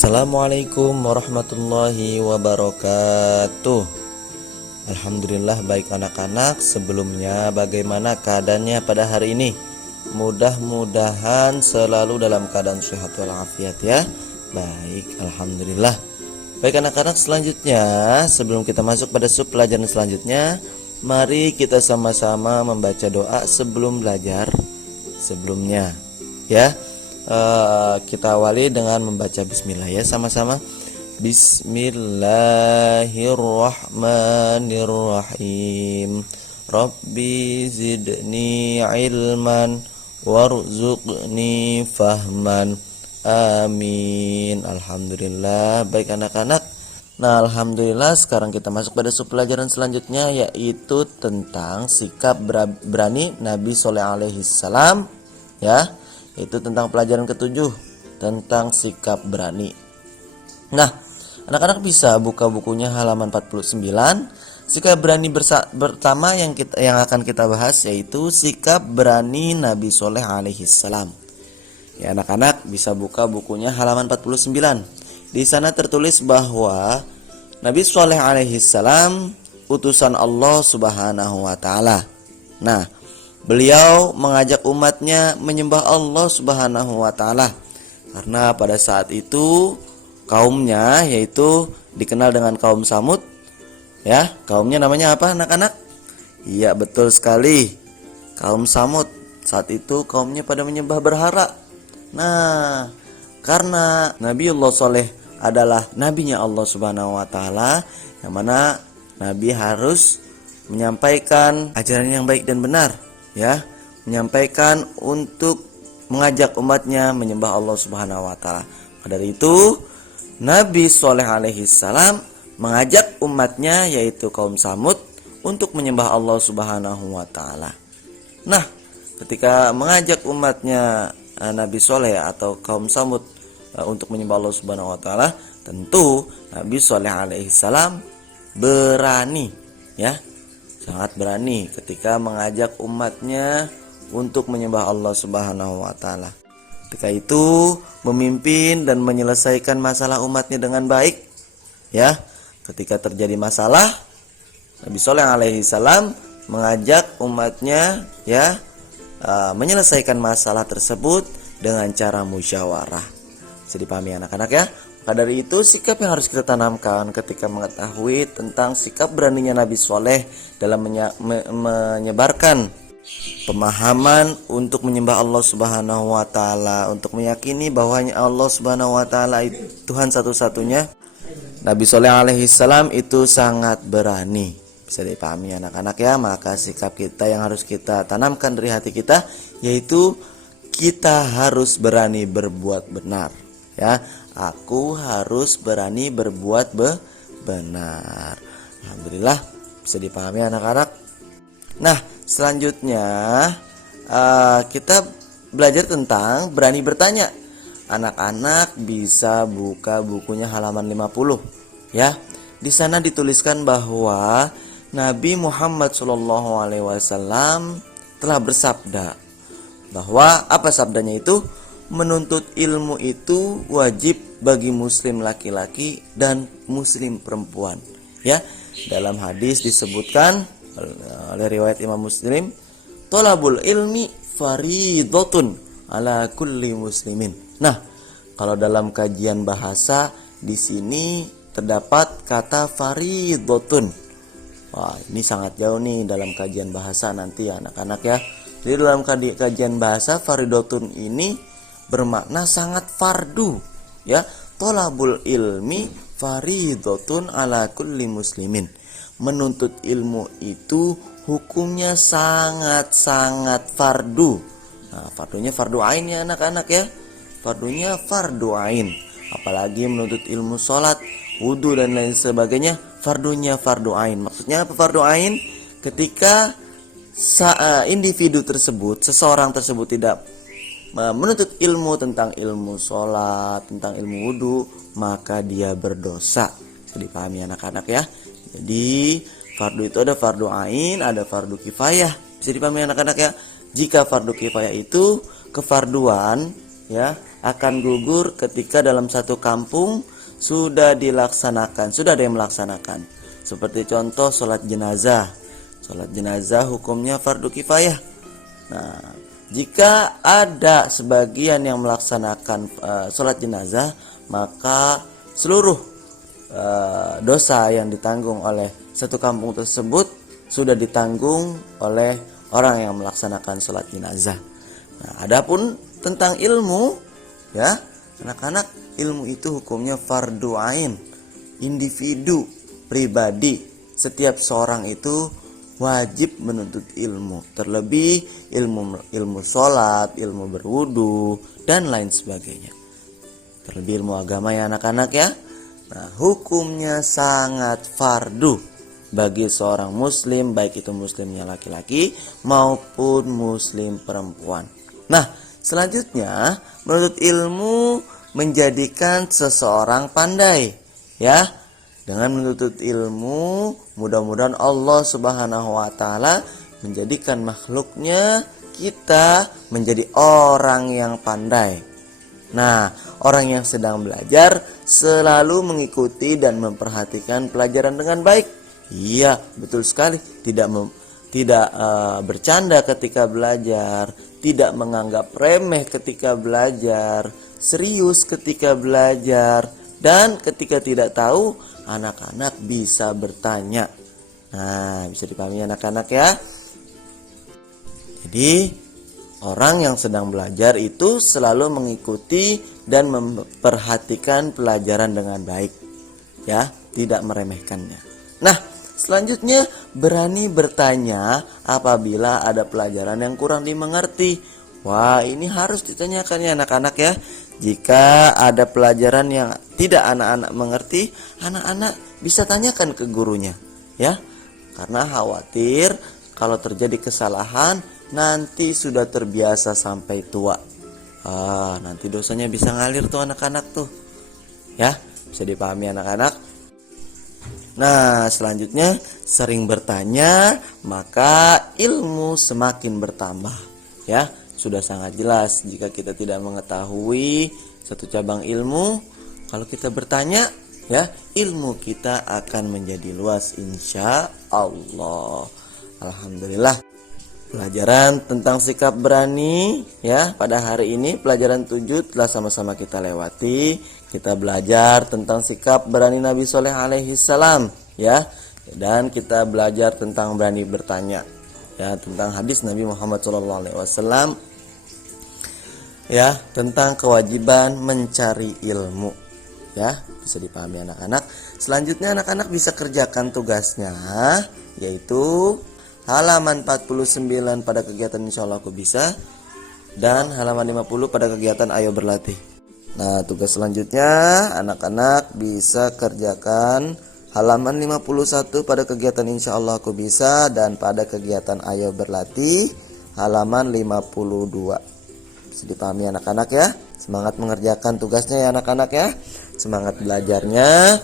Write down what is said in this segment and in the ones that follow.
Assalamualaikum warahmatullahi wabarakatuh. Alhamdulillah baik anak-anak. Sebelumnya bagaimana keadaannya pada hari ini? Mudah-mudahan selalu dalam keadaan sehat walafiat ya. Baik, alhamdulillah. Baik anak-anak, selanjutnya sebelum kita masuk pada sub pelajaran selanjutnya, mari kita sama-sama membaca doa sebelum belajar sebelumnya ya. Kita awali dengan membaca bismillah ya sama-sama. Bismillahirrahmanirrahim. Rabbi zidni ilman warzuqni fahman. Amin. Alhamdulillah. Baik anak-anak. Nah, alhamdulillah sekarang kita masuk pada sub pelajaran selanjutnya, yaitu tentang sikap berani Nabi Shallallahu alaihi wasallam ya. Itu tentang pelajaran ke-7 tentang sikap berani. Nah, anak-anak bisa buka bukunya halaman 49. Sikap berani pertama yang akan kita bahas yaitu sikap berani Nabi Shallallahu alaihi wasallam. Ya, anak-anak bisa buka bukunya halaman 49. Di sana tertulis bahwa Nabi Shallallahu alaihi wasallam utusan Allah Subhanahu wa taala. Nah, beliau mengajak umatnya menyembah Allah Subhanahu wa taala karena pada saat itu kaumnya yaitu dikenal dengan kaum Samud ya. Kaumnya namanya apa anak-anak? Iya, betul sekali, kaum Samud. Saat itu kaumnya pada menyembah berhala. Nah, karena Nabiullah Shaleh adalah nabinya Allah Subhanahu wa taala, yang mana nabi harus menyampaikan ajaran yang baik dan benar ya, menyampaikan untuk mengajak umatnya menyembah Allah Subhanahu wa taala. Dari itu Nabi Shallallahu alaihi wasallam mengajak umatnya yaitu kaum Samud untuk menyembah Allah Subhanahu wa taala. Nah, ketika mengajak umatnya Nabi Shaleh atau kaum Samud untuk menyembah Allah Subhanahu wa taala, tentu Nabi Shallallahu alaihi wasallam berani ya. Sangat berani ketika mengajak umatnya untuk menyembah Allah Subhanahu wa taala. Ketika itu memimpin dan menyelesaikan masalah umatnya dengan baik ya. Ketika terjadi masalah, Nabi Shallallahu alaihi wasallam mengajak umatnya ya menyelesaikan masalah tersebut dengan cara musyawarah. Bisa dipahami anak-anak ya. Maka dari itu sikap yang harus kita tanamkan ketika mengetahui tentang sikap beraninya Nabi Shaleh dalam menyebarkan pemahaman untuk menyembah Allah Subhanahu wa taala, untuk meyakini bahwa Allah Subhanahu wa taala itu Tuhan satu-satunya. Nabi Shaleh alaihi salam itu sangat berani. Bisa dipahami anak-anak ya. Maka sikap kita yang harus kita tanamkan dari hati kita yaitu kita harus berani berbuat benar ya. Aku harus berani berbuat benar. Alhamdulillah bisa dipahami anak-anak. Nah, selanjutnya kita belajar tentang berani bertanya. Anak-anak bisa buka bukunya halaman 50 ya. Di sana dituliskan bahwa Nabi Muhammad SAW telah bersabda bahwa apa sabdanya itu? Menuntut ilmu itu wajib bagi muslim laki-laki dan muslim perempuan ya. Dalam hadis disebutkan oleh riwayat Imam Muslim, thalabul ilmi faridotun ala kulli muslimin. Nah, kalau dalam kajian bahasa di sini terdapat kata faridotun. Wah, ini sangat jauh nih dalam kajian bahasa nanti ya anak-anak ya. Jadi dalam kajian bahasa faridotun ini bermakna sangat fardu ya. Thalabul ilmi faridotun ala kulli muslimin. Menuntut ilmu itu hukumnya sangat-sangat fardu. Nah, fardunya fardu ain ya anak-anak ya. Fardunya fardu ain. Apalagi menuntut ilmu sholat, wudhu dan lain sebagainya, fardunya fardu ain. Maksudnya apa fardu ain? Ketika individu tersebut, seseorang tersebut tidak menuntut ilmu tentang ilmu sholat, tentang ilmu wudhu, maka dia berdosa. Bisa dipahami anak-anak ya. Jadi fardu itu ada fardu ain, ada fardu kifayah. Bisa dipahami anak-anak ya. Jika fardu kifayah itu kefarduan ya, akan gugur ketika dalam satu kampung sudah dilaksanakan, sudah ada yang melaksanakan. Seperti contoh sholat jenazah. Sholat jenazah hukumnya fardu kifayah. Nah, jika ada sebagian yang melaksanakan sholat jenazah, maka seluruh dosa yang ditanggung oleh satu kampung tersebut sudah ditanggung oleh orang yang melaksanakan sholat jenazah. Nah, adapun tentang ilmu, ya anak-anak, ilmu itu hukumnya fardu ain, individu, pribadi. Setiap seorang itu wajib menuntut ilmu, terlebih ilmu sholat, ilmu berwudu, dan lain sebagainya. Terlebih ilmu agama ya anak-anak ya. Nah, hukumnya sangat fardu bagi seorang muslim, baik itu muslimnya laki-laki maupun muslim perempuan. Nah, selanjutnya menuntut ilmu menjadikan seseorang pandai, ya. Dengan menuntut ilmu, mudah-mudahan Allah Subhanahu wa taala menjadikan makhluknya kita menjadi orang yang pandai. Nah, orang yang sedang belajar selalu mengikuti dan memperhatikan pelajaran dengan baik. Iya, betul sekali. Tidak bercanda ketika belajar, tidak menganggap remeh ketika belajar, serius ketika belajar, dan ketika tidak tahu, anak-anak bisa bertanya. Nah, bisa dipahami anak-anak ya. Jadi, orang yang sedang belajar itu selalu mengikuti dan memperhatikan pelajaran dengan baik, ya, tidak meremehkannya. Nah, selanjutnya berani bertanya apabila ada pelajaran yang kurang dimengerti. Wah, ini harus ditanyakan ya anak-anak ya. Jika ada pelajaran yang tidak anak-anak mengerti, anak-anak bisa tanyakan ke gurunya, ya. Karena khawatir kalau terjadi kesalahan nanti sudah terbiasa sampai tua. Nanti dosanya bisa ngalir tuh anak-anak tuh. Ya, bisa dipahami anak-anak. Nah, selanjutnya sering bertanya, maka ilmu semakin bertambah. Ya, sudah sangat jelas jika kita tidak mengetahui satu cabang ilmu, kalau kita bertanya, ya, ilmu kita akan menjadi luas insya Allah. Alhamdulillah. Pelajaran tentang sikap berani ya pada hari ini pelajaran 7 telah sama-sama kita lewati. Kita belajar tentang sikap berani Nabi Shallallahu alaihi wasallam ya, dan kita belajar tentang berani bertanya ya, tentang hadis Nabi Muhammad Shallallahu alaihi wasallam ya, tentang kewajiban mencari ilmu ya. Bisa dipahami anak-anak. Selanjutnya anak-anak bisa kerjakan tugasnya, yaitu halaman 49 pada kegiatan insyaallah aku bisa, dan halaman 50 pada kegiatan ayo berlatih. Nah, tugas selanjutnya anak-anak bisa kerjakan halaman 51 pada kegiatan insyaallah aku bisa, dan pada kegiatan ayo berlatih halaman 52. Bisa dipahami anak-anak ya. Semangat mengerjakan tugasnya ya anak-anak ya. Semangat belajarnya.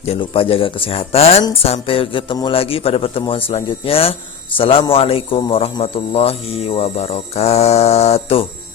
Jangan lupa jaga kesehatan. Sampai ketemu lagi pada pertemuan selanjutnya. Assalamualaikum warahmatullahi wabarakatuh.